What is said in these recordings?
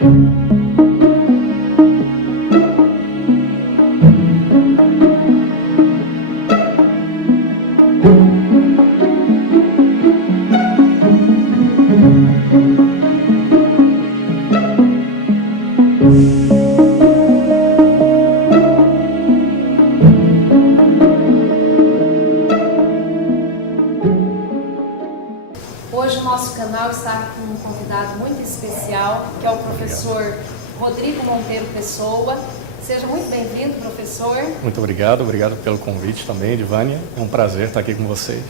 Hoje o nosso canal está com um convidado muito especial, que é o professor Rodrigo Monteiro Pessoa. Seja muito bem-vindo, professor. Muito obrigado pelo convite também, Divânia. É um prazer estar aqui com vocês.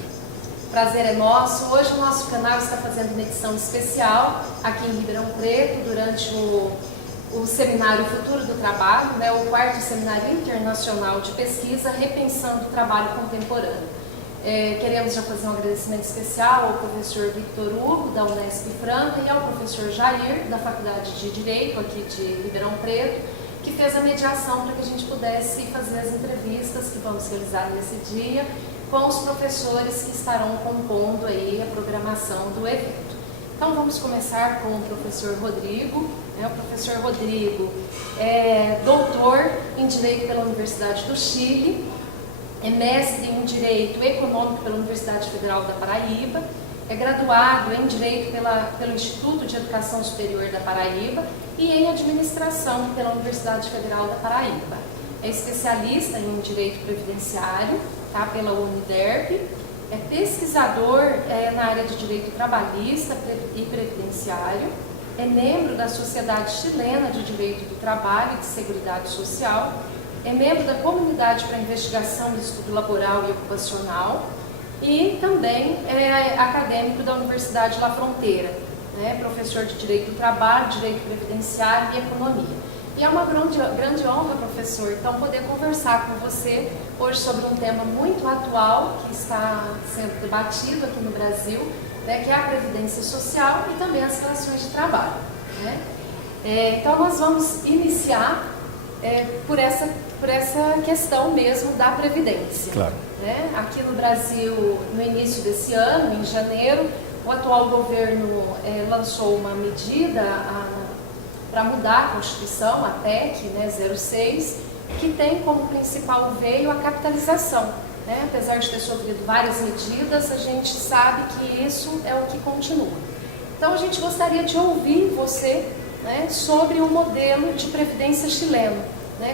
Prazer é nosso. Hoje o nosso canal está fazendo uma edição especial aqui em Ribeirão Preto, durante o seminário Futuro do Trabalho, o 4º Seminário Internacional de Pesquisa, Repensando o Trabalho Contemporâneo. Queremos já fazer um agradecimento especial ao professor Victor Hugo, da Unesp Franca, e ao professor Jair, da Faculdade de Direito, aqui de Ribeirão Preto, que fez a mediação para que a gente pudesse fazer as entrevistas que vamos realizar nesse dia com os professores que estarão compondo aí a programação do evento. Então vamos começar com o professor Rodrigo. O professor Rodrigo é doutor em Direito pela Universidade do Chile, é mestre em Direito Econômico pela Universidade Federal da Paraíba, é graduado em Direito pelo Instituto de Educação Superior da Paraíba e em Administração pela Universidade Federal da Paraíba. É especialista em Direito Previdenciário, pela Uniderp, é pesquisador na área de Direito Trabalhista e Previdenciário, é membro da Sociedade Chilena de Direito do Trabalho e de Seguridade Social, é membro da Comunidade para Investigação e Estudo Laboral e Ocupacional e também é acadêmico da Universidade La Fronteira, professor de Direito do Trabalho, Direito Previdenciário e Economia. E é uma grande honra, professor, então poder conversar com você hoje sobre um tema muito atual que está sendo debatido aqui no Brasil, que é a Previdência Social e também as relações de trabalho. Então nós vamos iniciar por essa questão mesmo da Previdência. Claro. Aqui no Brasil, no início desse ano, em janeiro, o atual governo lançou uma medida para mudar a Constituição, a PEC 06, que tem como principal veio a capitalização. Apesar de ter sofrido várias medidas, a gente sabe que isso é o que continua. Então a gente gostaria de ouvir você sobre o modelo de previdência chileno.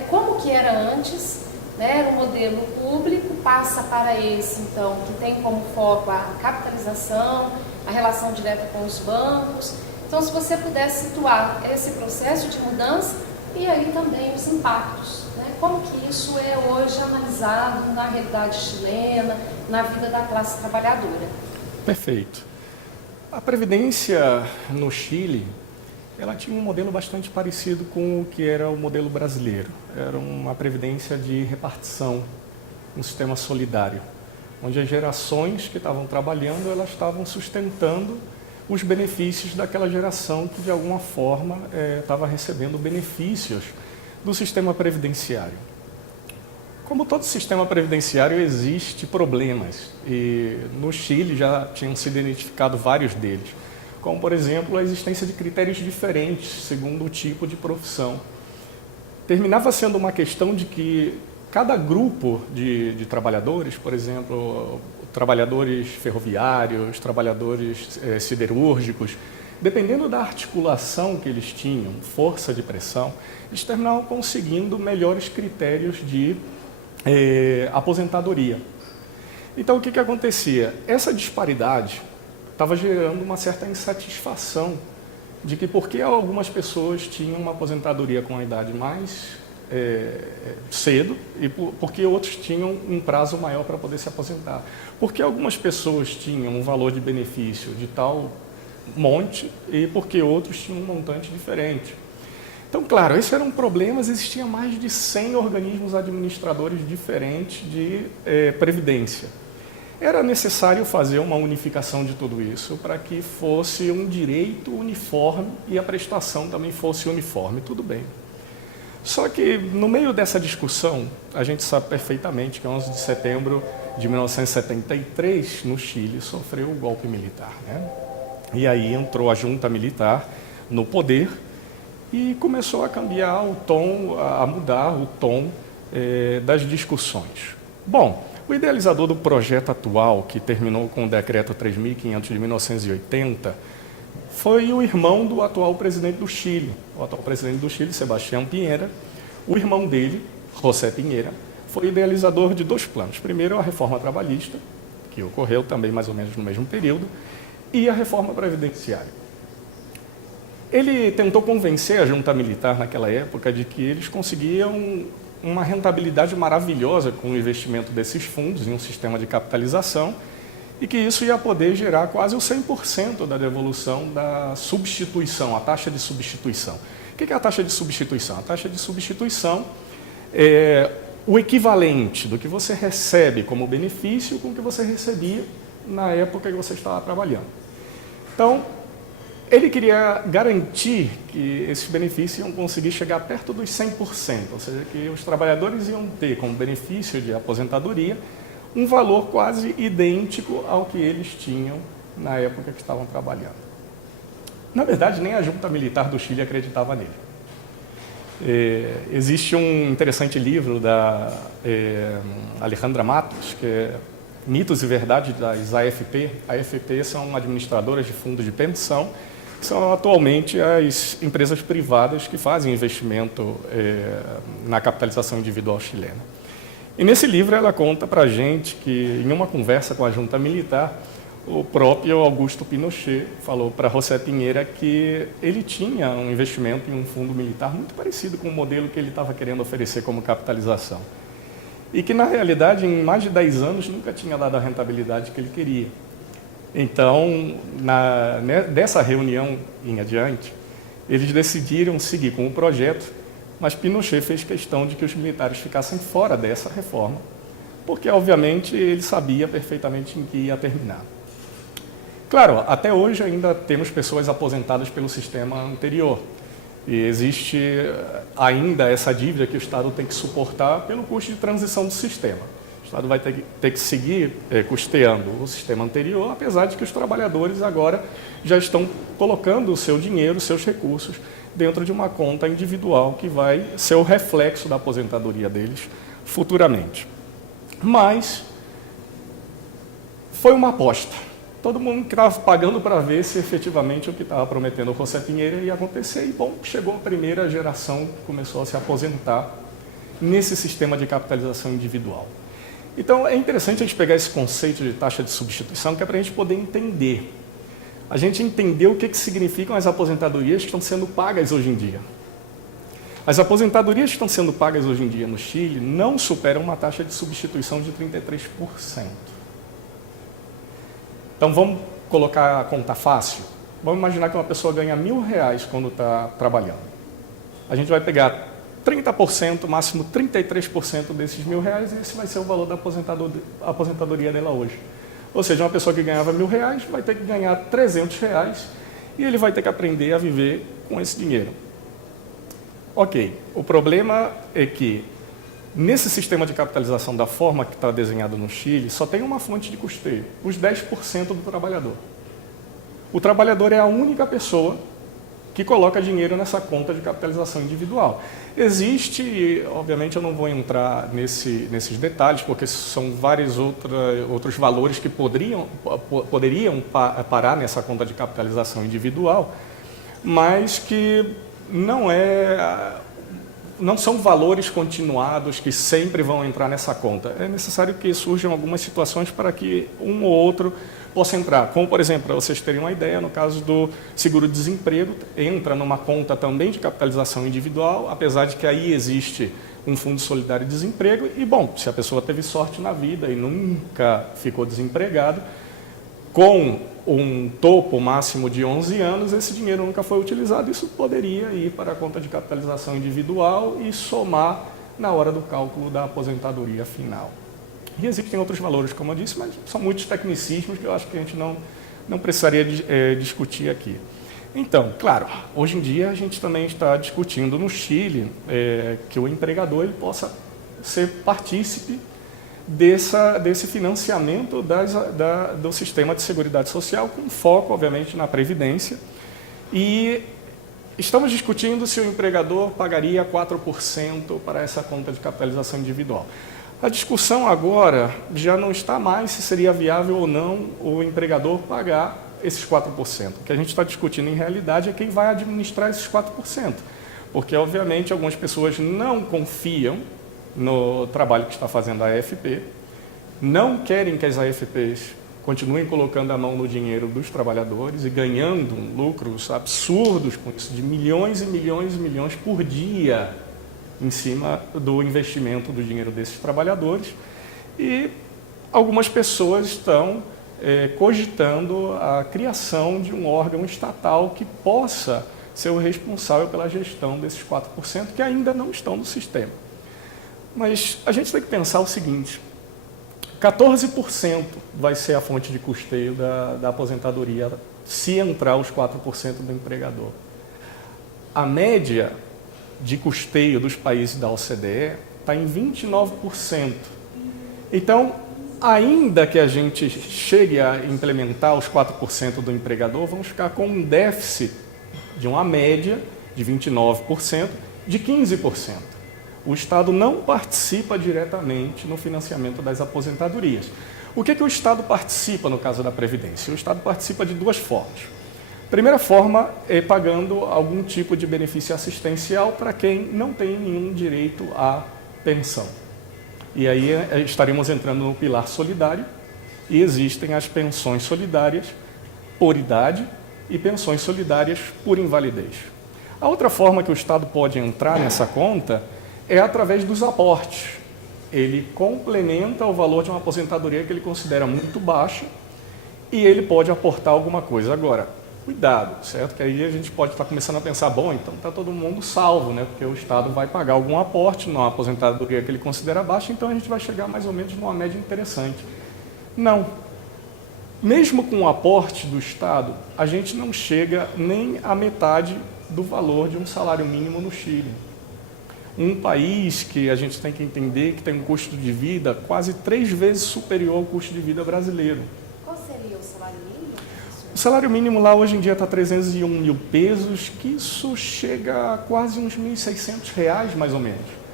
Como que era antes, era um modelo público, passa para esse então, que tem como foco a capitalização, a relação direta com os bancos. Então se você pudesse situar esse processo de mudança e aí também os impactos, como que isso é hoje analisado na realidade chilena, na vida da classe trabalhadora. Perfeito. A Previdência no Chile, ela tinha um modelo bastante parecido com o que era o modelo brasileiro. Era uma previdência de repartição, um sistema solidário, onde as gerações que estavam trabalhando, elas estavam sustentando os benefícios daquela geração que, de alguma forma, estava recebendo benefícios do sistema previdenciário. Como todo sistema previdenciário, existe problemas, e no Chile já tinham sido identificados vários deles, como, por exemplo, a existência de critérios diferentes segundo o tipo de profissão. Terminava sendo uma questão de que cada grupo de trabalhadores, por exemplo, trabalhadores ferroviários, trabalhadores siderúrgicos, dependendo da articulação que eles tinham, força de pressão, eles terminavam conseguindo melhores critérios de aposentadoria. Então, o que acontecia? Essa disparidade estava gerando uma certa insatisfação de que porque algumas pessoas tinham uma aposentadoria com a idade mais cedo e porque outros tinham um prazo maior para poder se aposentar. Porque algumas pessoas tinham um valor de benefício de tal monte e porque outros tinham um montante diferente. Então, claro, esse era um problema, existiam mais de 100 organismos administradores diferentes de previdência. Era necessário fazer uma unificação de tudo isso para que fosse um direito uniforme e a prestação também fosse uniforme, tudo bem. Só que, no meio dessa discussão, a gente sabe perfeitamente que 11 de setembro de 1973, no Chile, sofreu o golpe militar, E aí entrou a junta militar no poder e começou a cambiar o tom, a mudar o tom das discussões. Bom, o idealizador do projeto atual, que terminou com o Decreto 3.500 de 1980, foi o irmão do atual presidente do Chile. O atual presidente do Chile, Sebastián Piñera, o irmão dele, José Piñera, foi idealizador de dois planos. Primeiro, a reforma trabalhista, que ocorreu também mais ou menos no mesmo período, e a reforma previdenciária. Ele tentou convencer a junta militar naquela época de que eles conseguiam uma rentabilidade maravilhosa com o investimento desses fundos em um sistema de capitalização e que isso ia poder gerar quase o 100% da devolução da substituição, a taxa de substituição. O que é a taxa de substituição? A taxa de substituição é o equivalente do que você recebe como benefício com o que você recebia na época que você estava trabalhando. Então, ele queria garantir que esses benefícios iam conseguir chegar perto dos 100%, ou seja, que os trabalhadores iam ter como benefício de aposentadoria um valor quase idêntico ao que eles tinham na época que estavam trabalhando. Na verdade, nem a junta militar do Chile acreditava nele. Existe um interessante livro da Alejandra Matos, que é Mitos e Verdades das AFP. AFP são administradoras de fundos de pensão, que são atualmente as empresas privadas que fazem investimento na capitalização individual chilena. E nesse livro ela conta para a gente que, em uma conversa com a junta militar, o próprio Augusto Pinochet falou para José Piñera que ele tinha um investimento em um fundo militar muito parecido com o modelo que ele estava querendo oferecer como capitalização. E que, na realidade, em mais de 10 anos, nunca tinha dado a rentabilidade que ele queria. Então, dessa reunião em adiante, eles decidiram seguir com o projeto, mas Pinochet fez questão de que os militares ficassem fora dessa reforma, porque, obviamente, ele sabia perfeitamente em que ia terminar. Claro, até hoje ainda temos pessoas aposentadas pelo sistema anterior, e existe ainda essa dívida que o Estado tem que suportar pelo custo de transição do sistema. O Estado vai ter que seguir custeando o sistema anterior, apesar de que os trabalhadores agora já estão colocando o seu dinheiro, os seus recursos, dentro de uma conta individual que vai ser o reflexo da aposentadoria deles futuramente. Mas foi uma aposta. Todo mundo estava pagando para ver se efetivamente o que estava prometendo o José Piñera ia acontecer. E, bom, chegou a primeira geração que começou a se aposentar nesse sistema de capitalização individual. Então, é interessante a gente pegar esse conceito de taxa de substituição, que é para a gente poder entender. A gente entender o que significam as aposentadorias que estão sendo pagas hoje em dia. As aposentadorias que estão sendo pagas hoje em dia no Chile não superam uma taxa de substituição de 33%. Então, vamos colocar a conta fácil. Vamos imaginar que uma pessoa ganha R$1.000 quando está trabalhando. A gente vai pegar 30%, máximo 33% desses R$1.000, e esse vai ser o valor da aposentadoria dela hoje. Ou seja, uma pessoa que ganhava R$1.000 vai ter que ganhar R$300 e ele vai ter que aprender a viver com esse dinheiro. Ok, o problema é que nesse sistema de capitalização da forma que está desenhado no Chile, só tem uma fonte de custeio, os 10% do trabalhador. O trabalhador é a única pessoa que coloca dinheiro nessa conta de capitalização individual. Existe, obviamente eu não vou entrar nesses detalhes, porque são vários outros valores que poderiam parar nessa conta de capitalização individual, mas que não são valores continuados que sempre vão entrar nessa conta. É necessário que surjam algumas situações para que um ou outro possa entrar. Como, por exemplo, para vocês terem uma ideia, no caso do seguro-desemprego, entra numa conta também de capitalização individual, apesar de que aí existe um fundo solidário de desemprego. E, bom, se a pessoa teve sorte na vida e nunca ficou desempregado, com um topo máximo de 11 anos, esse dinheiro nunca foi utilizado, isso poderia ir para a conta de capitalização individual e somar na hora do cálculo da aposentadoria final. E existem outros valores, como eu disse, mas são muitos tecnicismos que eu acho que a gente não precisaria discutir aqui. Então, claro, hoje em dia a gente também está discutindo no Chile que o empregador ele possa ser partícipe desse financiamento do sistema de seguridade social, com foco, obviamente, na previdência. E estamos discutindo se o empregador pagaria 4% para essa conta de capitalização individual. A discussão agora já não está mais se seria viável ou não o empregador pagar esses 4%. O que a gente está discutindo em realidade é quem vai administrar esses 4%. Porque, obviamente, algumas pessoas não confiam no trabalho que está fazendo a AFP, não querem que as AFPs continuem colocando a mão no dinheiro dos trabalhadores e ganhando lucros absurdos com isso, de milhões e milhões e milhões por dia em cima do investimento do dinheiro desses trabalhadores. E algumas pessoas estão cogitando a criação de um órgão estatal que possa ser o responsável pela gestão desses 4% que ainda não estão no sistema. Mas a gente tem que pensar o seguinte: 14% vai ser a fonte de custeio da aposentadoria se entrar os 4% do empregador. A média de custeio dos países da OCDE está em 29%. Então, ainda que a gente chegue a implementar os 4% do empregador, vamos ficar com um déficit de uma média de 29%, de 15%. O Estado não participa diretamente no financiamento das aposentadorias. O que o Estado participa no caso da Previdência? O Estado participa de duas formas. A primeira forma é pagando algum tipo de benefício assistencial para quem não tem nenhum direito à pensão. E aí estaremos entrando no pilar solidário e existem as pensões solidárias por idade e pensões solidárias por invalidez. A outra forma que o Estado pode entrar nessa conta é através dos aportes. Ele complementa o valor de uma aposentadoria que ele considera muito baixa e ele pode aportar alguma coisa. Agora, cuidado, certo? Que aí a gente pode estar começando a pensar, bom, então está todo mundo salvo, né? Porque o Estado vai pagar algum aporte numa aposentadoria que ele considera baixa, então a gente vai chegar mais ou menos numa média interessante. Não. Mesmo com o aporte do Estado, a gente não chega nem à metade do valor de um salário mínimo no Chile. Um país que a gente tem que entender que tem um custo de vida quase 3 vezes superior ao custo de vida brasileiro. Qual seria o salário mínimo? O salário mínimo lá hoje em dia está 301 mil pesos, que isso chega a quase uns R$1.600 mais ou menos.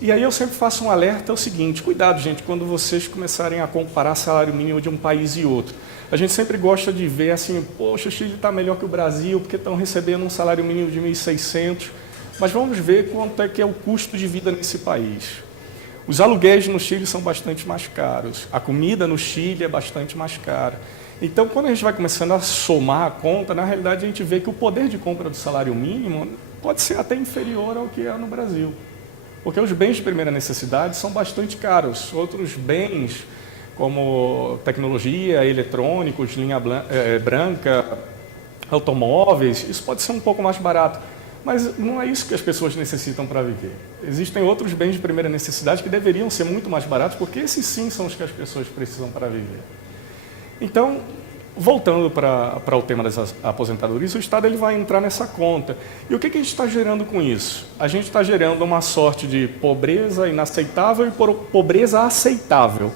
E aí eu sempre faço um alerta, é o seguinte: cuidado, gente, quando vocês começarem a comparar salário mínimo de um país e outro. A gente sempre gosta de ver assim, poxa, o Chile está melhor que o Brasil, porque estão recebendo um salário mínimo de 1.600. Mas vamos ver quanto é que é o custo de vida nesse país. Os aluguéis no Chile são bastante mais caros, a comida no Chile é bastante mais cara. Então, quando a gente vai começando a somar a conta, na realidade a gente vê que o poder de compra do salário mínimo pode ser até inferior ao que é no Brasil. Porque os bens de primeira necessidade são bastante caros. Outros bens, como tecnologia, eletrônicos, linha branca, automóveis, isso pode ser um pouco mais barato. Mas não é isso que as pessoas necessitam para viver. Existem outros bens de primeira necessidade que deveriam ser muito mais baratos, porque esses sim são os que as pessoas precisam para viver. Então, voltando para o tema das aposentadorias, o Estado ele vai entrar nessa conta. E o que a gente está gerando com isso? A gente está gerando uma sorte de pobreza inaceitável e pobreza aceitável.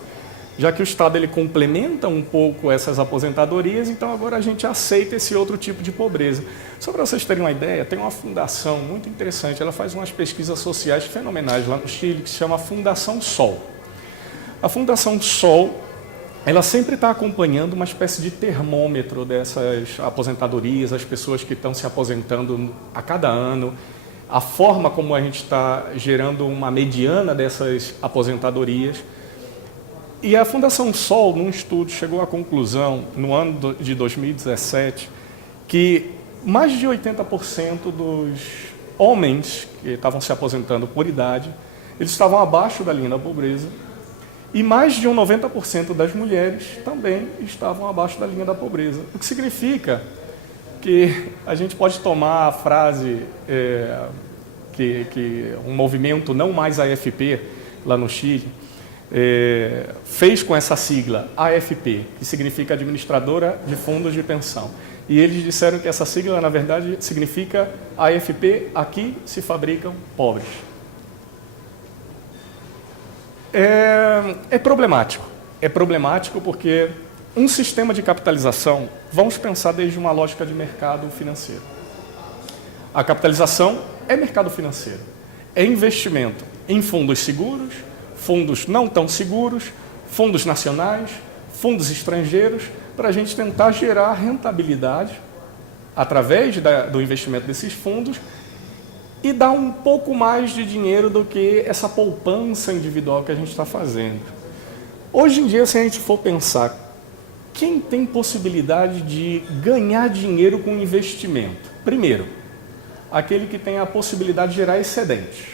Já que o Estado ele complementa um pouco essas aposentadorias, então agora a gente aceita esse outro tipo de pobreza. Só para vocês terem uma ideia, tem uma fundação muito interessante, ela faz umas pesquisas sociais fenomenais lá no Chile, que se chama Fundação Sol. A Fundação Sol, ela sempre está acompanhando uma espécie de termômetro dessas aposentadorias, as pessoas que estão se aposentando a cada ano, a forma como a gente está gerando uma mediana dessas aposentadorias. E a Fundação Sol, num estudo, chegou à conclusão, no ano de 2017, que mais de 80% dos homens que estavam se aposentando por idade, eles estavam abaixo da linha da pobreza, e mais de 90% das mulheres também estavam abaixo da linha da pobreza. O que significa que a gente pode tomar a frase que um movimento não mais AFP, lá no Chile, fez com essa sigla, AFP, que significa Administradora de Fundos de Pensão. E eles disseram que essa sigla, na verdade, significa AFP, aqui se fabricam pobres. É problemático. É problemático porque um sistema de capitalização, vamos pensar desde uma lógica de mercado financeiro. A capitalização é mercado financeiro, é investimento em fundos seguros, fundos não tão seguros, fundos nacionais, fundos estrangeiros, para a gente tentar gerar rentabilidade através do investimento desses fundos e dar um pouco mais de dinheiro do que essa poupança individual que a gente está fazendo. Hoje em dia, se a gente for pensar, quem tem possibilidade de ganhar dinheiro com investimento? Primeiro, aquele que tem a possibilidade de gerar excedentes.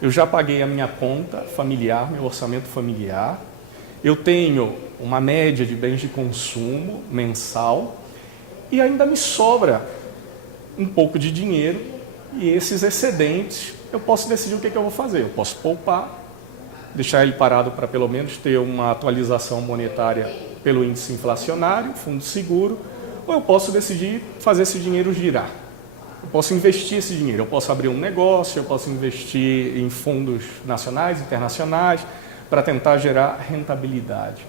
Eu já paguei a minha conta familiar, meu orçamento familiar, eu tenho uma média de bens de consumo mensal e ainda me sobra um pouco de dinheiro e esses excedentes eu posso decidir o que eu vou fazer. Eu posso poupar, deixar ele parado para pelo menos ter uma atualização monetária pelo índice inflacionário, fundo seguro, ou eu posso decidir fazer esse dinheiro girar. Eu posso investir esse dinheiro, eu posso abrir um negócio, eu posso investir em fundos nacionais, internacionais, para tentar gerar rentabilidade.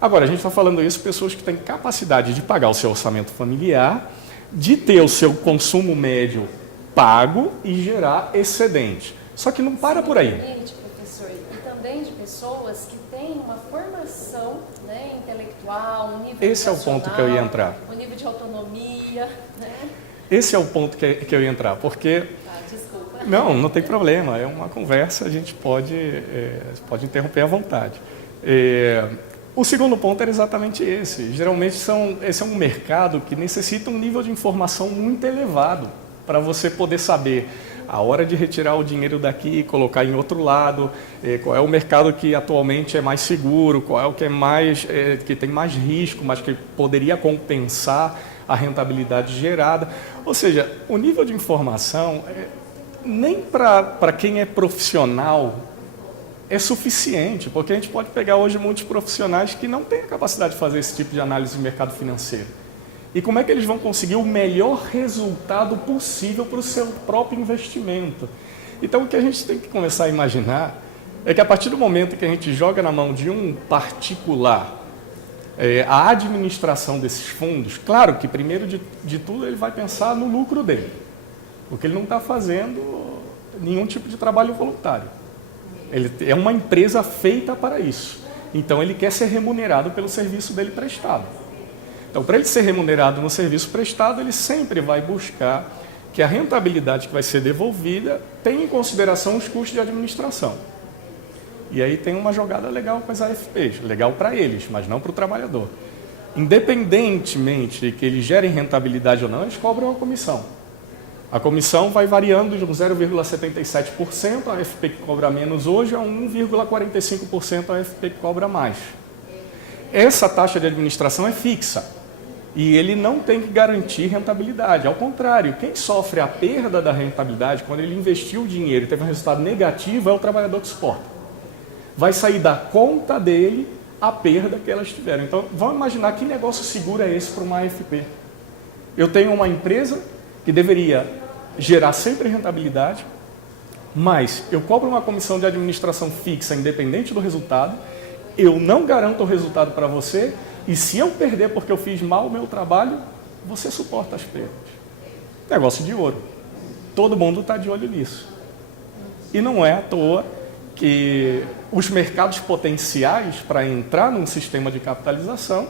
Agora, a gente está falando isso pessoas que têm capacidade de pagar o seu orçamento familiar, de ter o seu consumo médio pago e gerar excedente. Só que não para por aí. Professor, e também de pessoas que têm uma formação, né, intelectual, um nível Esse é o ponto que eu ia entrar. Um nível de autonomia, né? Esse é o ponto que eu ia entrar, porque... Desculpa. Não tem problema, é uma conversa, a gente pode interromper à vontade. O segundo ponto era exatamente esse. Geralmente, esse é um mercado que necessita um nível de informação muito elevado para você poder saber a hora de retirar o dinheiro daqui e colocar em outro lado, qual é o mercado que atualmente é mais seguro, qual é o que que tem mais risco, mas que poderia compensar a rentabilidade gerada. Ou seja, o nível de informação, nem para quem é profissional, é suficiente, porque a gente pode pegar hoje muitos profissionais que não têm a capacidade de fazer esse tipo de análise de mercado financeiro. E como é que eles vão conseguir o melhor resultado possível para o seu próprio investimento? Então, o que a gente tem que começar a imaginar é que a partir do momento que a gente joga na mão de um particular a administração desses fundos, claro que primeiro de tudo ele vai pensar no lucro dele, porque ele não está fazendo nenhum tipo de trabalho voluntário. Ele é uma empresa feita para isso. Então, ele quer ser remunerado pelo serviço dele prestado. Então, para ele ser remunerado no serviço prestado, ele sempre vai buscar que a rentabilidade que vai ser devolvida tenha em consideração os custos de administração. E aí tem uma jogada legal com as AFPs, legal para eles, mas não para o trabalhador. Independentemente de que eles gerem rentabilidade ou não, eles cobram uma comissão. A comissão vai variando de um 0,77%, a AFP que cobra menos hoje, a 1,45% a AFP que cobra mais. Essa taxa de administração é fixa e ele não tem que garantir rentabilidade. Ao contrário, quem sofre a perda da rentabilidade, quando ele investiu o dinheiro e teve um resultado negativo, é o trabalhador que suporta. Vai sair da conta dele a perda que elas tiveram. Então, vamos imaginar que negócio seguro é esse para uma AFP. Eu tenho uma empresa que deveria gerar sempre rentabilidade, mas eu cobro uma comissão de administração fixa, independente do resultado, eu não garanto o resultado para você, e se eu perder porque eu fiz mal o meu trabalho, você suporta as perdas. Negócio de ouro. Todo mundo está de olho nisso. E não é à toa que os mercados potenciais para entrar num sistema de capitalização,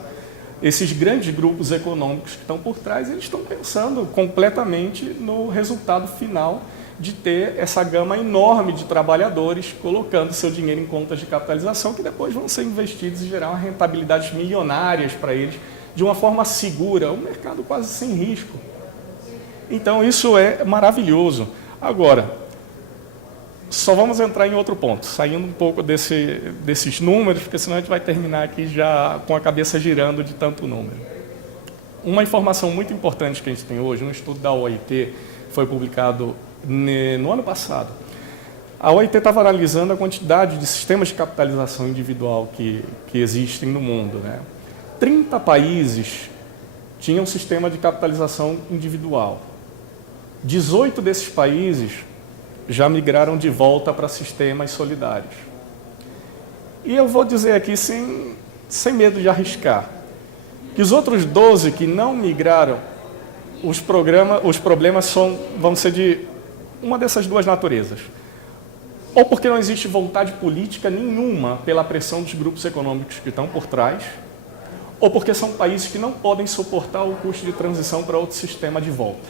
esses grandes grupos econômicos que estão por trás, eles estão pensando completamente no resultado final de ter essa gama enorme de trabalhadores colocando seu dinheiro em contas de capitalização que depois vão ser investidos e gerar uma rentabilidades milionárias para eles de uma forma segura, um mercado quase sem risco. Então isso é maravilhoso. Agora, só vamos entrar em outro ponto, saindo um pouco desses números, porque senão a gente vai terminar aqui já com a cabeça girando de tanto número. Uma informação muito importante que a gente tem hoje, um estudo da OIT, foi publicado no ano passado. A OIT estava analisando a quantidade de sistemas de capitalização individual que existem no mundo, né? 30 países tinham um sistema de capitalização individual. 18 desses países já migraram de volta para sistemas solidários. E eu vou dizer aqui, sem medo de arriscar, que os outros 12 que não migraram os problemas vão ser de uma dessas duas naturezas. Ou porque não existe vontade política nenhuma pela pressão dos grupos econômicos que estão por trás, ou porque são países que não podem suportar o custo de transição para outro sistema de volta.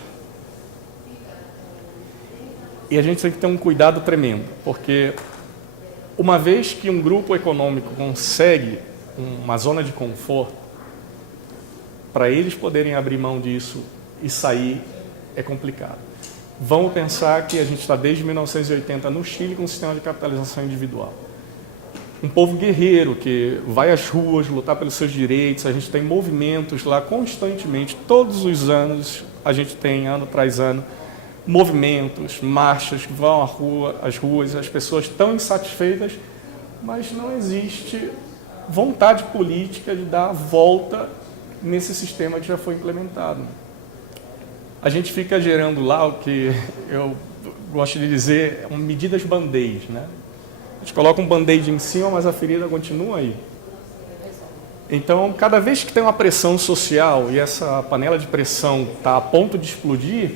E a gente tem que ter um cuidado tremendo, porque uma vez que um grupo econômico consegue uma zona de conforto, para eles poderem abrir mão disso e sair, é complicado. Vamos pensar que a gente está desde 1980 no Chile com um sistema de capitalização individual. Um povo guerreiro que vai às ruas lutar pelos seus direitos, a gente tem movimentos lá constantemente, todos os anos, a gente tem, ano tras ano, movimentos, marchas que vão às ruas, as pessoas estão insatisfeitas, mas não existe vontade política de dar a volta nesse sistema que já foi implementado. A gente fica gerando lá o que eu gosto de dizer, medidas band-aid, né? A gente coloca um band-aid em cima, mas a ferida continua aí. Então, cada vez que tem uma pressão social e essa panela de pressão está a ponto de explodir,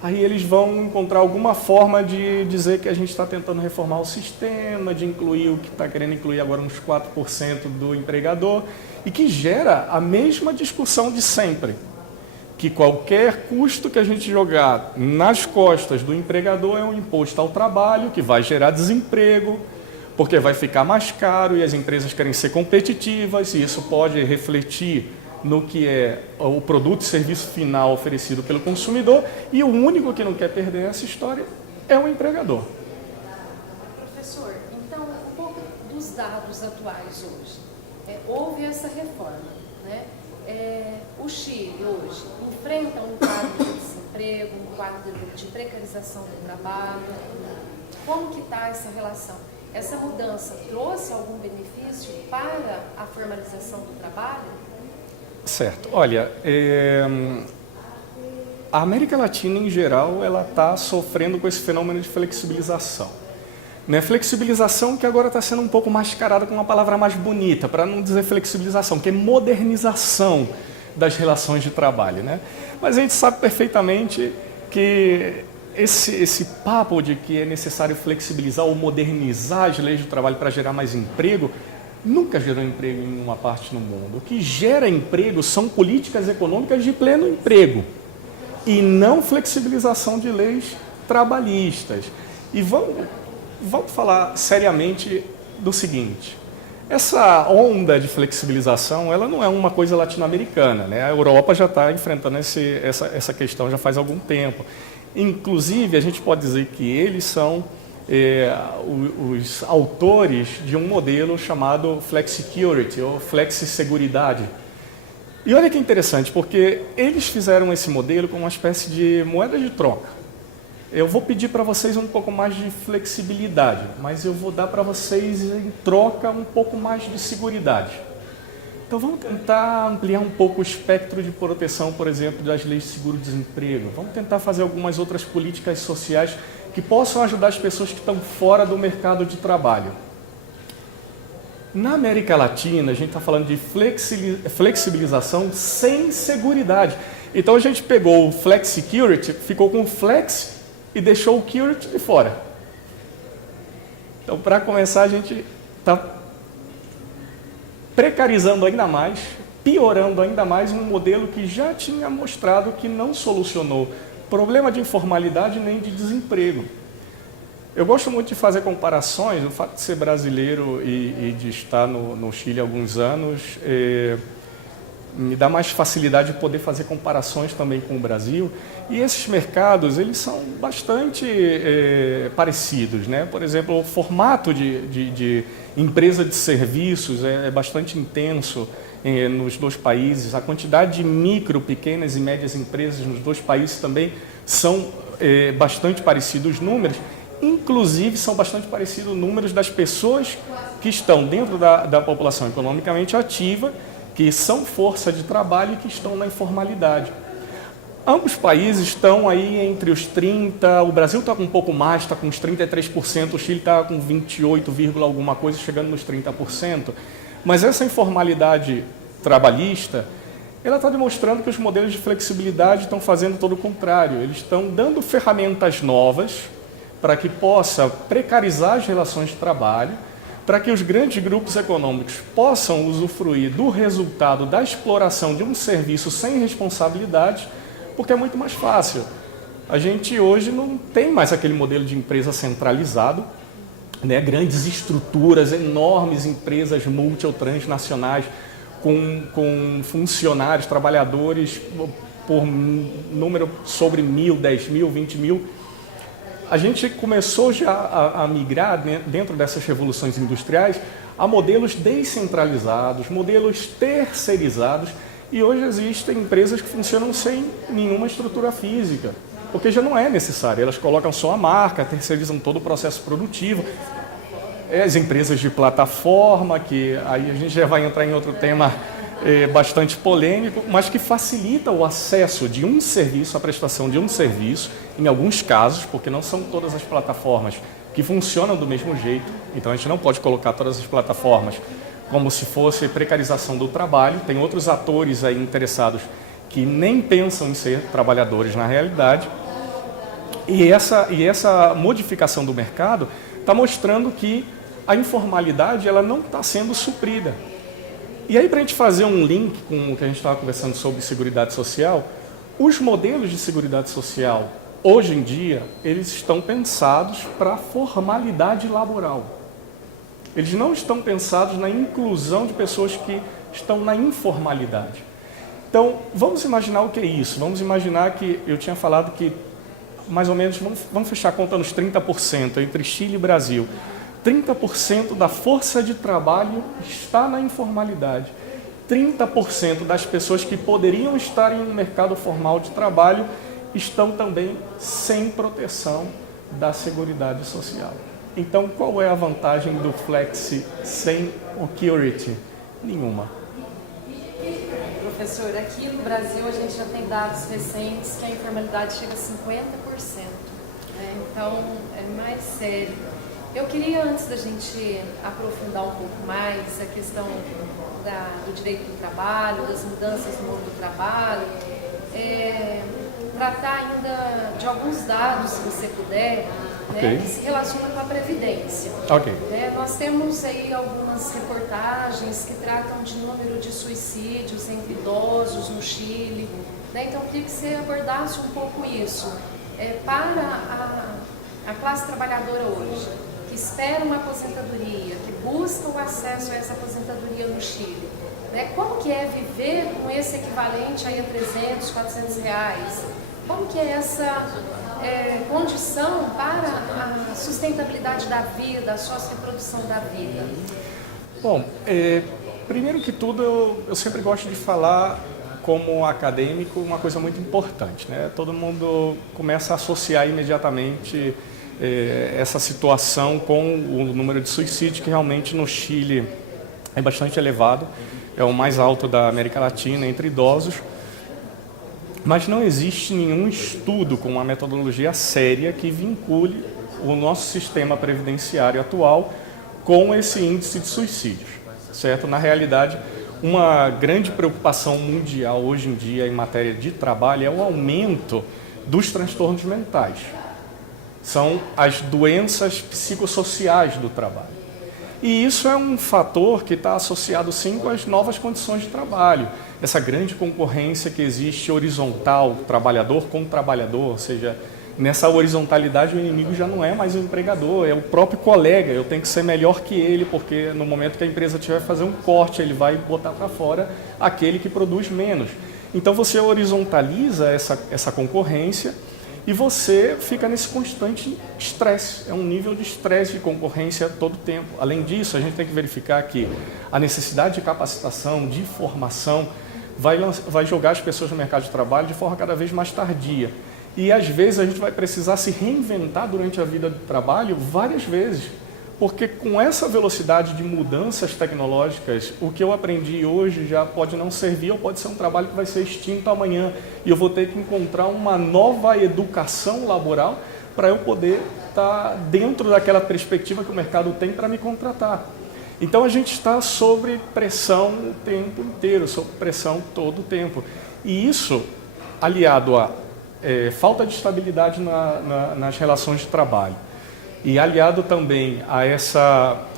aí eles vão encontrar alguma forma de dizer que a gente está tentando reformar o sistema, de incluir o que está querendo incluir agora uns 4% do empregador, e que gera a mesma discussão de sempre, que qualquer custo que a gente jogar nas costas do empregador é um imposto ao trabalho, que vai gerar desemprego, porque vai ficar mais caro e as empresas querem ser competitivas, e isso pode refletir no que é o produto e serviço final oferecido pelo consumidor, e o único que não quer perder essa história é o empregador. Professor, então, um pouco dos dados atuais hoje. Houve essa reforma, né? O Chile hoje enfrenta um quadro de desemprego, um quadro de precarização do trabalho. Como que está essa relação? Essa mudança trouxe algum benefício para a formalização do trabalho? Certo. Olha, a América Latina, em geral, ela está sofrendo com esse fenômeno de flexibilização. Né? Flexibilização que agora está sendo um pouco mascarada com uma palavra mais bonita, para não dizer flexibilização, que é modernização das relações de trabalho. Né? Mas a gente sabe perfeitamente que esse papo de que é necessário flexibilizar ou modernizar as leis do trabalho para gerar mais emprego, nunca gerou emprego em nenhuma parte do mundo. O que gera emprego são políticas econômicas de pleno emprego e não flexibilização de leis trabalhistas. E vamos falar seriamente do seguinte: essa onda de flexibilização, ela não é uma coisa latino-americana, né? A Europa já está enfrentando essa questão já faz algum tempo. Inclusive, a gente pode dizer que eles são os autores de um modelo chamado Flexicurity, ou Flexi-Seguridade. E olha que interessante, porque eles fizeram esse modelo como uma espécie de moeda de troca. Eu vou pedir para vocês um pouco mais de flexibilidade, mas eu vou dar para vocês em troca um pouco mais de seguridade. Então vamos tentar ampliar um pouco o espectro de proteção, por exemplo, das leis de seguro-desemprego. Vamos tentar fazer algumas outras políticas sociais que possam ajudar as pessoas que estão fora do mercado de trabalho. Na América Latina, a gente está falando de flexibilização sem seguridade. Então a gente pegou o Flexicurity, ficou com o Flex e deixou o Curity de fora. Então, para começar, a gente está precarizando ainda mais, piorando ainda mais um modelo que já tinha mostrado que não solucionou problema de informalidade nem de desemprego. Eu gosto muito de fazer comparações, o fato de ser brasileiro e de estar no Chile há alguns anos, me dá mais facilidade de poder fazer comparações também com o Brasil. E esses mercados, eles são bastante parecidos, né? Por exemplo, o formato de empresa de serviços é bastante intenso nos dois países. A quantidade de micro, pequenas e médias empresas nos dois países também são bastante parecidos os números. Inclusive, são bastante parecidos os números das pessoas que estão dentro da população economicamente ativa, que são força de trabalho e que estão na informalidade. Ambos países estão aí entre os 30%, o Brasil está com um pouco mais, está com uns 33%, o Chile está com 28, alguma coisa, chegando nos 30%. Mas essa informalidade trabalhista, ela está demonstrando que os modelos de flexibilidade estão fazendo todo o contrário. Eles estão dando ferramentas novas para que possa precarizar as relações de trabalho, para que os grandes grupos econômicos possam usufruir do resultado da exploração de um serviço sem responsabilidade, porque é muito mais fácil. A gente hoje não tem mais aquele modelo de empresa centralizado, né? Grandes estruturas, enormes empresas multi ou transnacionais, com funcionários, trabalhadores por número sobre 1.000, 10.000, 20.000. A gente começou já a migrar dentro dessas revoluções industriais a modelos descentralizados, modelos terceirizados, e hoje existem empresas que funcionam sem nenhuma estrutura física, porque já não é necessário. Elas colocam só a marca, terceirizam todo o processo produtivo. As empresas de plataforma, que aí a gente já vai entrar em outro tema bastante polêmico, mas que facilita o acesso de um serviço, a prestação de um serviço, em alguns casos, porque não são todas as plataformas que funcionam do mesmo jeito, então a gente não pode colocar todas as plataformas como se fosse precarização do trabalho. Tem outros atores aí interessados que nem pensam em ser trabalhadores na realidade, e essa modificação do mercado está mostrando que a informalidade ela não está sendo suprida. E aí, para a gente fazer um link com o que a gente estava conversando sobre Seguridade Social, os modelos de Seguridade Social, hoje em dia, eles estão pensados para a formalidade laboral. Eles não estão pensados na inclusão de pessoas que estão na informalidade. Então, vamos imaginar o que é isso. Vamos imaginar que eu tinha falado que, mais ou menos, vamos fechar a conta nos 30% entre Chile e Brasil. 30% da força de trabalho está na informalidade. 30% das pessoas que poderiam estar em um mercado formal de trabalho estão também sem proteção da Seguridade Social. Então, qual é a vantagem do Flexi sem o Security? Nenhuma. Professor, aqui no Brasil a gente já tem dados recentes que a informalidade chega a 50%. Né? Então, é mais sério. Eu queria, antes da gente aprofundar um pouco mais a questão do direito do trabalho, das mudanças no mundo do trabalho, tratar ainda de alguns dados, se você puder, okay, né, que se relacionam com a Previdência. Okay. Nós temos aí algumas reportagens que tratam de número de suicídios entre idosos no Chile. Né? Então, eu queria que você abordasse um pouco isso. Para a classe trabalhadora hoje, que espera uma aposentadoria, que busca o acesso a essa aposentadoria no Chile, né? Como que é viver com esse equivalente aí a 300, 400 reais? Como que é essa condição para a sustentabilidade da vida, a sócio-reprodução da vida? Bom, primeiro que tudo, eu sempre gosto de falar, como acadêmico, uma coisa muito importante, né? Todo mundo começa a associar imediatamente essa situação com o número de suicídios, que realmente no Chile é bastante elevado, é o mais alto da América Latina entre idosos, mas não existe nenhum estudo com uma metodologia séria que vincule o nosso sistema previdenciário atual com esse índice de suicídios, certo? Na realidade, uma grande preocupação mundial hoje em dia em matéria de trabalho é o aumento dos transtornos mentais. São as doenças psicossociais do trabalho. E isso é um fator que está associado, sim, com as novas condições de trabalho. Essa grande concorrência que existe horizontal, trabalhador com trabalhador, ou seja, nessa horizontalidade o inimigo já não é mais o empregador, é o próprio colega. Eu tenho que ser melhor que ele, porque no momento que a empresa tiver que fazer um corte, ele vai botar para fora aquele que produz menos. Então você horizontaliza essa concorrência, e você fica nesse constante estresse, é um nível de estresse de concorrência todo o tempo. Além disso, a gente tem que verificar que a necessidade de capacitação, de formação, vai jogar as pessoas no mercado de trabalho de forma cada vez mais tardia. E às vezes a gente vai precisar se reinventar durante a vida do trabalho várias vezes, porque com essa velocidade de mudanças tecnológicas, o que eu aprendi hoje já pode não servir, ou pode ser um trabalho que vai ser extinto amanhã, e eu vou ter que encontrar uma nova educação laboral para eu poder estar dentro daquela perspectiva que o mercado tem para me contratar. Então a gente está sob pressão o tempo inteiro, sob pressão todo o tempo. E isso, aliado a falta de estabilidade nas relações de trabalho, e aliado também a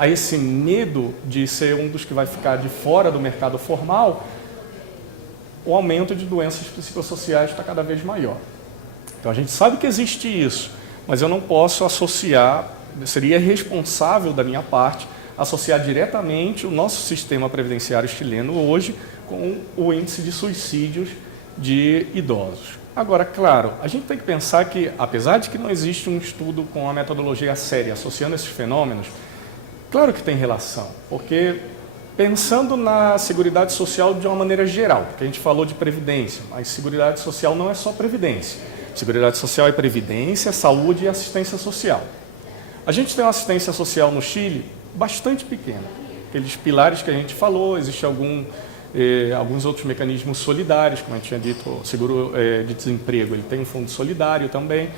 esse medo de ser um dos que vai ficar de fora do mercado formal, o aumento de doenças psicossociais está cada vez maior. Então a gente sabe que existe isso, mas eu não posso associar, seria irresponsável da minha parte, associar diretamente o nosso sistema previdenciário chileno hoje com o índice de suicídios de idosos. Agora, claro, a gente tem que pensar que, apesar de que não existe um estudo com uma metodologia séria associando esses fenômenos, claro que tem relação, porque pensando na Seguridade Social de uma maneira geral, porque a gente falou de previdência, mas Seguridade Social não é só previdência. Seguridade Social é previdência, saúde e assistência social. A gente tem uma assistência social no Chile bastante pequena. Aqueles pilares que a gente falou, existe alguns outros mecanismos solidários, como a gente tinha dito, o seguro de desemprego, ele tem um fundo solidário também.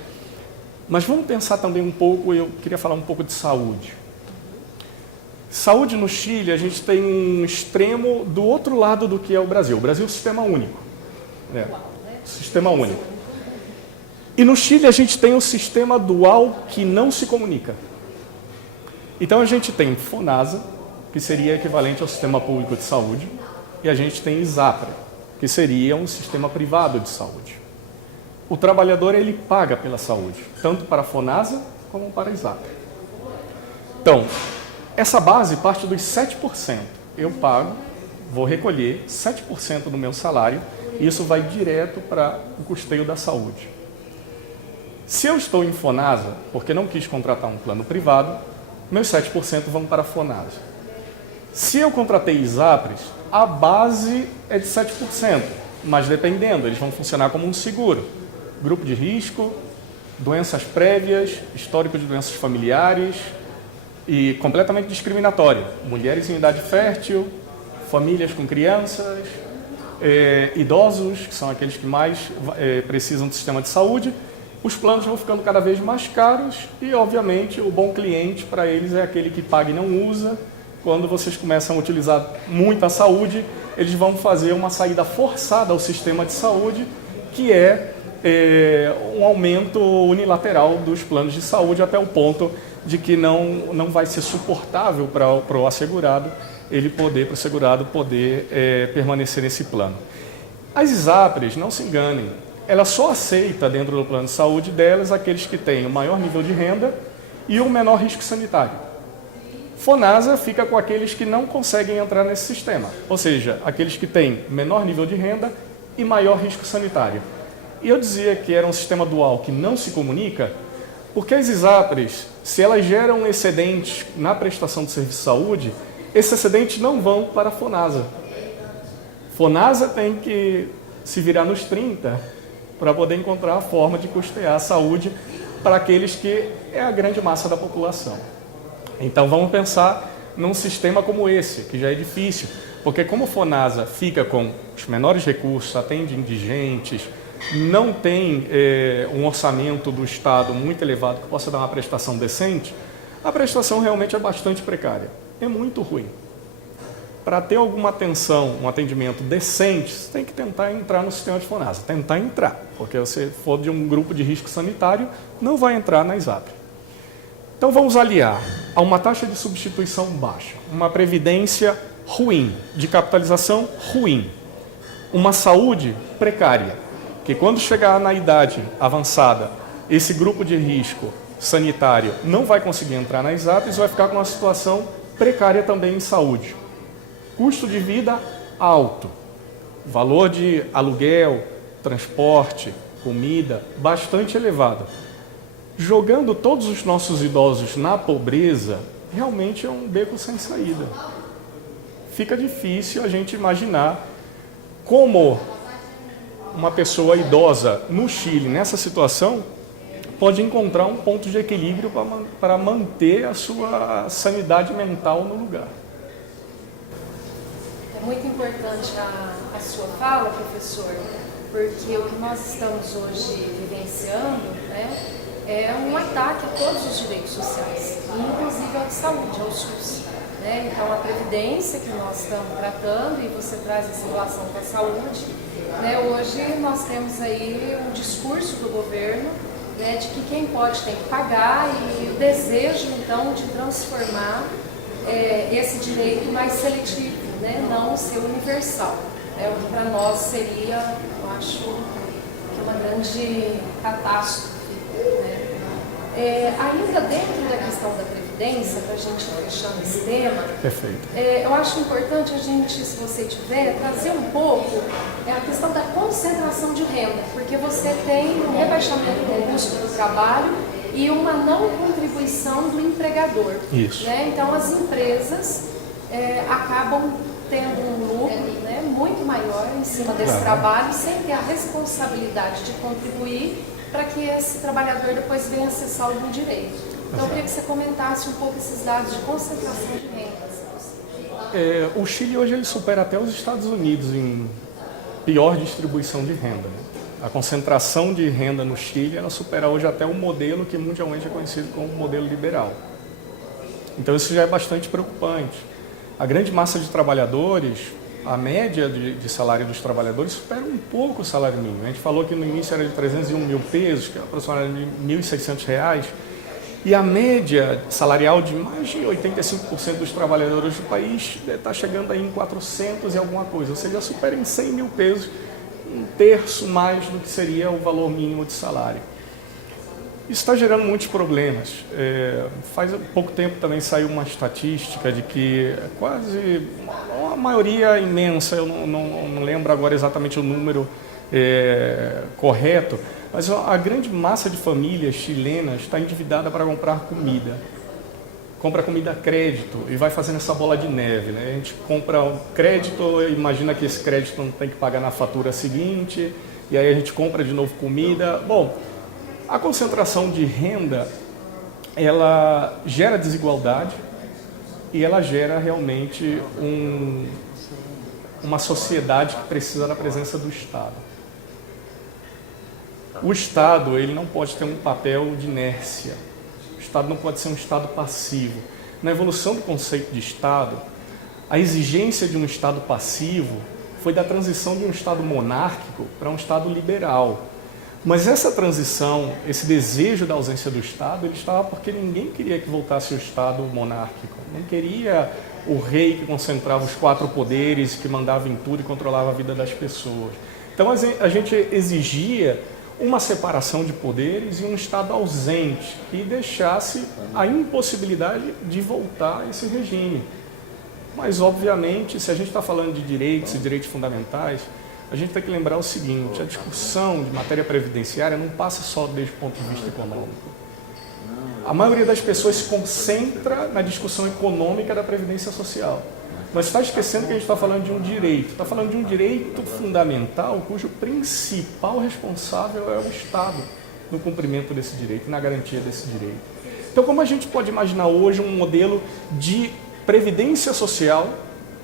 Mas vamos pensar também um pouco, eu queria falar um pouco de saúde. Saúde no Chile, a gente tem um extremo do outro lado do que é o Brasil. O Brasil é um sistema único. Sistema único. E no Chile a gente tem um sistema dual que não se comunica. Então a gente tem FONASA, que seria equivalente ao sistema público de saúde, e a gente tem ISAPRE, que seria um sistema privado de saúde. O trabalhador ele paga pela saúde, tanto para a FONASA como para a ISAPRE. Então, essa base parte dos 7%. Eu pago, vou recolher 7% do meu salário, e isso vai direto para o custeio da saúde. Se eu estou em FONASA, porque não quis contratar um plano privado, meus 7% vão para a FONASA. Se eu contratei ISAPRES, a base é de 7%, mas dependendo, eles vão funcionar como um seguro. Grupo de risco, doenças prévias, histórico de doenças familiares e completamente discriminatório. Mulheres em idade fértil, famílias com crianças, idosos, que são aqueles que mais precisam do sistema de saúde. Os planos vão ficando cada vez mais caros e, obviamente, o bom cliente para eles é aquele que paga e não usa. Quando vocês começam a utilizar muito a saúde, eles vão fazer uma saída forçada ao sistema de saúde, que é um aumento unilateral dos planos de saúde até o ponto de que não vai ser suportável para o assegurado, para o segurado poder permanecer nesse plano. As ISAPRES, não se enganem, ela só aceita dentro do plano de saúde delas aqueles que têm o maior nível de renda e o menor risco sanitário. FONASA fica com aqueles que não conseguem entrar nesse sistema, ou seja, aqueles que têm menor nível de renda e maior risco sanitário. E eu dizia que era um sistema dual que não se comunica, porque as ISAPRES, se elas geram excedentes na prestação de serviço de saúde, esses excedentes não vão para a FONASA. FONASA tem que se virar nos 30 para poder encontrar a forma de custear a saúde para aqueles que é a grande massa da população. Então vamos pensar num sistema como esse, que já é difícil, porque como a FONASA fica com os menores recursos, atende indigentes, não tem um orçamento do Estado muito elevado que possa dar uma prestação decente, a prestação realmente é bastante precária, é muito ruim. Para ter alguma atenção, um atendimento decente, você tem que tentar entrar no sistema de FONASA, tentar entrar, porque se for de um grupo de risco sanitário, não vai entrar na ISAPRE. Então vamos aliar a uma taxa de substituição baixa, uma previdência ruim, de capitalização ruim, uma saúde precária, que quando chegar na idade avançada, esse grupo de risco sanitário não vai conseguir entrar na ISAPRES e vai ficar com uma situação precária também em saúde. Custo de vida alto, valor de aluguel, transporte, comida, bastante elevado. Jogando todos os nossos idosos na pobreza, realmente é um beco sem saída. Fica difícil a gente imaginar como uma pessoa idosa no Chile, nessa situação, pode encontrar um ponto de equilíbrio para manter a sua sanidade mental no lugar. É muito importante a sua fala, professor, porque o que nós estamos hoje vivenciando, é um ataque a todos os direitos sociais, inclusive ao de saúde, ao SUS. né? Então, a previdência que nós estamos tratando, e você traz essa relação com a saúde, né? Hoje nós temos aí um discurso do governo, né, de que quem pode tem que pagar, e o desejo, então, de transformar esse direito mais seletivo, né, não ser universal. O que para nós seria, eu acho, que uma grande catástrofe, né? Ainda dentro da questão da Previdência, para a gente fechando esse tema, Perfeito. Eu acho importante a gente, se você tiver, trazer um pouco a questão da concentração de renda, porque você tem um rebaixamento do custo do trabalho e uma não contribuição do empregador. Isso. Né? Então, as empresas acabam tendo um lucro, né, muito maior em cima desse trabalho, sem ter a responsabilidade de contribuir para que esse trabalhador depois venha acessar algum direito. Então, eu queria que você comentasse um pouco esses dados de concentração de renda. O Chile hoje ele supera até os Estados Unidos em pior distribuição de renda. A concentração de renda no Chile ela supera hoje até o modelo que mundialmente é conhecido como modelo liberal. Então, isso já é bastante preocupante. A grande massa de trabalhadores, a média de salário dos trabalhadores supera um pouco o salário mínimo. A gente falou que no início era de 301 mil pesos, que é aproximadamente R$ 1.600, e a média salarial de mais de 85% dos trabalhadores do país está chegando aí em 400 e alguma coisa, ou seja, supera em 100 mil pesos, um terço mais do que seria o valor mínimo de salário. Isso está gerando muitos problemas. Faz pouco tempo também saiu uma estatística de que quase uma maioria imensa, eu não lembro agora exatamente o número correto, mas a grande massa de famílias chilenas está endividada para comprar comida. Compra comida a crédito e vai fazendo essa bola de neve, né? A gente compra um crédito, imagina que esse crédito não tem que pagar na fatura seguinte, e aí a gente compra de novo comida. Bom, a concentração de renda, ela gera desigualdade e ela gera realmente uma sociedade que precisa da presença do Estado. O Estado ele não pode ter um papel de inércia. O Estado não pode ser um Estado passivo. Na evolução do conceito de Estado, a exigência de um Estado passivo foi da transição de um Estado monárquico para um Estado liberal. Mas essa transição, esse desejo da ausência do Estado, ele estava porque ninguém queria que voltasse o Estado monárquico. Não queria o rei que concentrava os 4 poderes, que mandava em tudo e controlava a vida das pessoas. Então a gente exigia uma separação de poderes e um Estado ausente, que deixasse a impossibilidade de voltar a esse regime. Mas, obviamente, se a gente está falando de direitos e direitos fundamentais, a gente tem que lembrar o seguinte: a discussão de matéria previdenciária não passa só desde o ponto de vista econômico. A maioria das pessoas se concentra na discussão econômica da previdência social, mas está esquecendo que a gente está falando de um direito. Está falando de um direito fundamental cujo principal responsável é o Estado no cumprimento desse direito, na garantia desse direito. Então, como a gente pode imaginar hoje um modelo de previdência social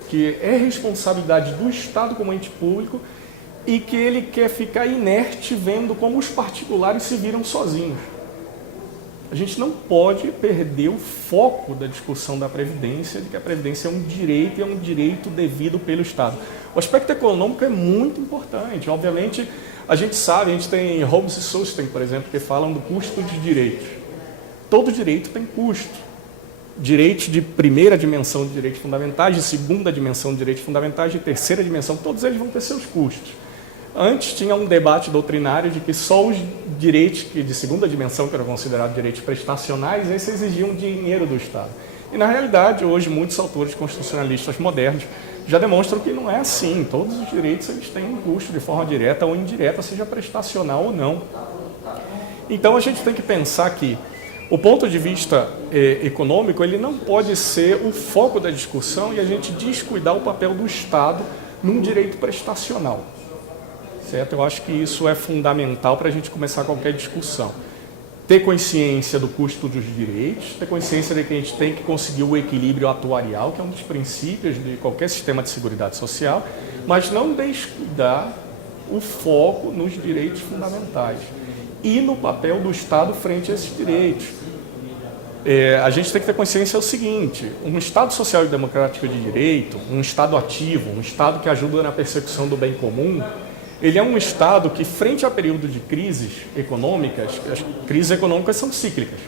que é responsabilidade do Estado como ente público e que ele quer ficar inerte vendo como os particulares se viram sozinhos? A gente não pode perder o foco da discussão da Previdência, de que a Previdência é um direito e é um direito devido pelo Estado. O aspecto econômico é muito importante. Obviamente, a gente sabe, a gente tem Hobbes e Susten, por exemplo, que falam do custo dos direitos. Todo direito tem custo. Direitos de primeira dimensão de direitos fundamentais, de segunda dimensão de direitos fundamentais, de terceira dimensão, todos eles vão ter seus custos. Antes tinha um debate doutrinário de que só os direitos de segunda dimensão, que eram considerados direitos prestacionais, esses exigiam dinheiro do Estado. E na realidade, hoje, muitos autores constitucionalistas modernos já demonstram que não é assim. Todos os direitos eles têm um custo de forma direta ou indireta, seja prestacional ou não. Então a gente tem que pensar que o ponto de vista econômico ele não pode ser o foco da discussão e a gente descuidar o papel do Estado num direito prestacional. Certo? Eu acho que isso é fundamental para a gente começar qualquer discussão. Ter consciência do custo dos direitos, ter consciência de que a gente tem que conseguir o equilíbrio atuarial, que é um dos princípios de qualquer sistema de seguridade social, mas não descuidar o foco nos direitos fundamentais e no papel do Estado frente a esses direitos. A gente tem que ter consciência do seguinte: um Estado social e democrático de direito, um Estado ativo, um Estado que ajuda na persecução do bem comum, ele é um Estado que, frente a período de crises econômicas, as crises econômicas são cíclicas.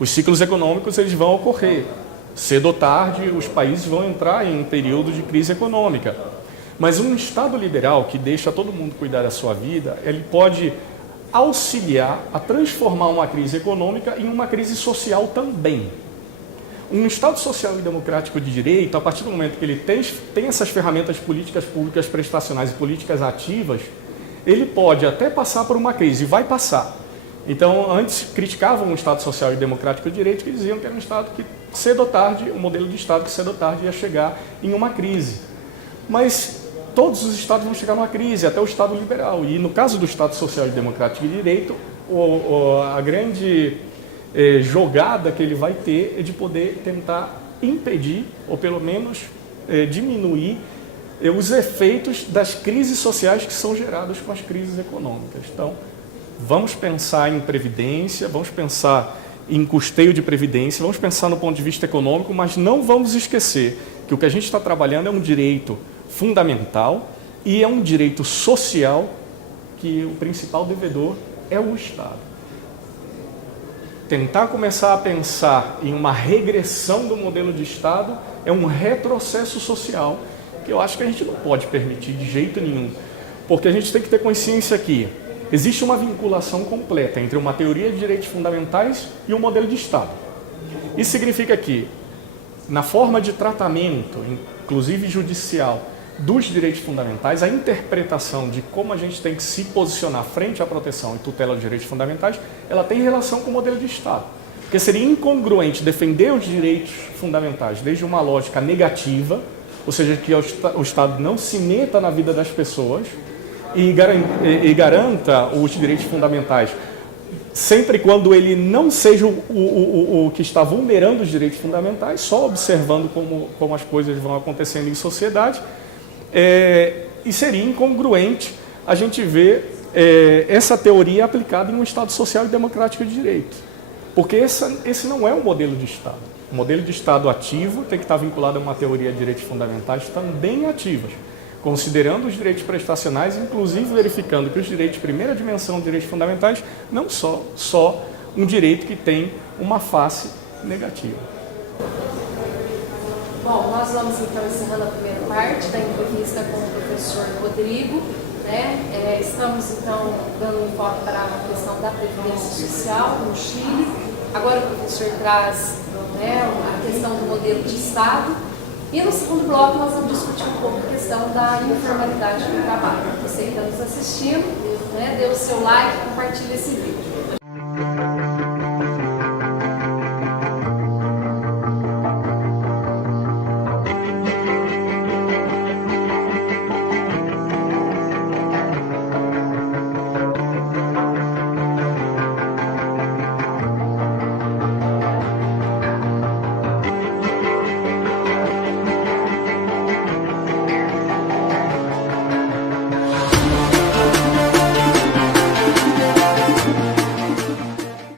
Os ciclos econômicos eles vão ocorrer. Cedo ou tarde, os países vão entrar em um período de crise econômica. Mas um Estado liberal que deixa todo mundo cuidar da sua vida, ele pode auxiliar a transformar uma crise econômica em uma crise social também. Um Estado social e democrático de direito, a partir do momento que ele tem essas ferramentas políticas públicas prestacionais e políticas ativas, ele pode até passar por uma crise, e vai passar. Então, antes criticavam o Estado social e democrático de direito, que diziam que era um Estado que, cedo ou tarde, um modelo de Estado que cedo ou tarde ia chegar em uma crise. Mas todos os Estados vão chegar numa crise, até o Estado liberal. E no caso do Estado social e democrático de direito, a grande jogada que ele vai ter é de poder tentar impedir, ou pelo menos diminuir, os efeitos das crises sociais que são geradas com as crises econômicas. Então, vamos pensar em previdência, vamos pensar em custeio de previdência, vamos pensar no ponto de vista econômico, mas não vamos esquecer que o que a gente está trabalhando é um direito fundamental e é um direito social que o principal devedor é o Estado. Tentar começar a pensar em uma regressão do modelo de Estado é um retrocesso social que eu acho que a gente não pode permitir de jeito nenhum, porque a gente tem que ter consciência que existe uma vinculação completa entre uma teoria de direitos fundamentais e um modelo de Estado. Isso significa que, na forma de tratamento, inclusive judicial, dos direitos fundamentais, a interpretação de como a gente tem que se posicionar frente à proteção e tutela dos direitos fundamentais, ela tem relação com o modelo de Estado. Porque seria incongruente defender os direitos fundamentais desde uma lógica negativa, ou seja, que o Estado não se meta na vida das pessoas, e garanta os direitos fundamentais, sempre quando ele não seja o que está vulnerando os direitos fundamentais, só observando como as coisas vão acontecendo em sociedade, e seria incongruente a gente ver essa teoria aplicada em um Estado social e democrático de direito. Porque esse não é o modelo de Estado. O modelo de Estado ativo tem que estar vinculado a uma teoria de direitos fundamentais também ativas, considerando os direitos prestacionais, inclusive verificando que os direitos de primeira dimensão, direitos fundamentais, não só um direito que tem uma face negativa. Bom, nós vamos então encerrando a primeira parte da entrevista com o professor Rodrigo. Estamos então dando um enfoque para a questão da previdência social no Chile. Agora o professor traz a questão do modelo de Estado. E no segundo bloco nós vamos discutir um pouco a questão da informalidade no trabalho. Você que está nos assistindo, dê o seu like e compartilhe esse vídeo.